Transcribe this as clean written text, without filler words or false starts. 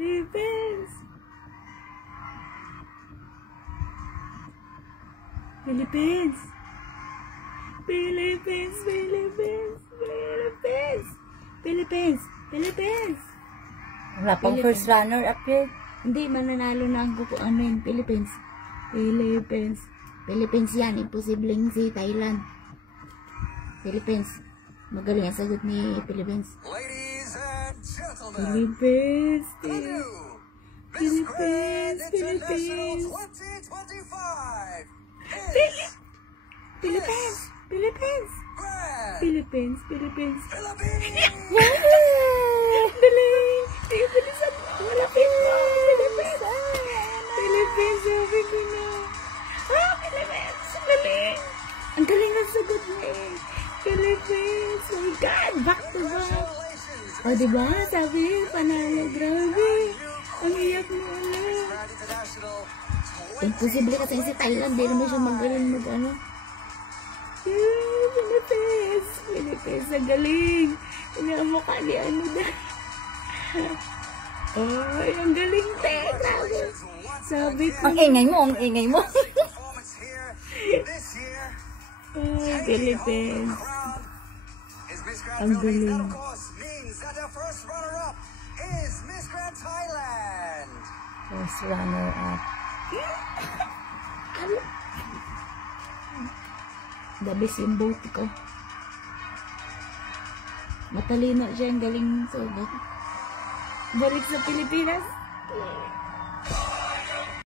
Philippines! Philippines! Philippines! Philippines! Philippines! Philippines! Philippines! Wala pang first runner up here. Hindi, mananalo na ang kukuanin. Philippines. Philippines. Philippines yan. Imposibleng si Thailand. Philippines. Magaling ang sagot ni Philippines. Ladies and gentlemen, Philippines. the new Miss Philippines. Grand International Philippines. 2025 is Philippines. Philippines. Grand Philippines. Philippines. Philippines. Dali. Ay, bilisan mo. Malapit mo. Philippines. Philippines. Sabi ko na. Ah, Philippines. Ang galing. Ang galing ang sagot mo eh. Philippines. Oh my God. Back to back. O, diba? Sabi, panalo. Grabe. Ang iyak mo ulit. Grand International Imposible kasi si Thailand. Di naman siya magaling mag-ano. Philippines. Philippines. Ang galing. Ini ang mukha ni ano dahil. Ay, ang galing, te. Grabe. Sabi ko. Ang ingay mo, ang ingay mo. performance here this year. Ay, Philippines. Is Miss Grand Ang Philippines. That, galing. of course, means that the first runner-up is Miss Grand Thailand. First runner up. The best yung boat ko. Matalino siya. Ang galing sagot. Balik sa Pilipinas.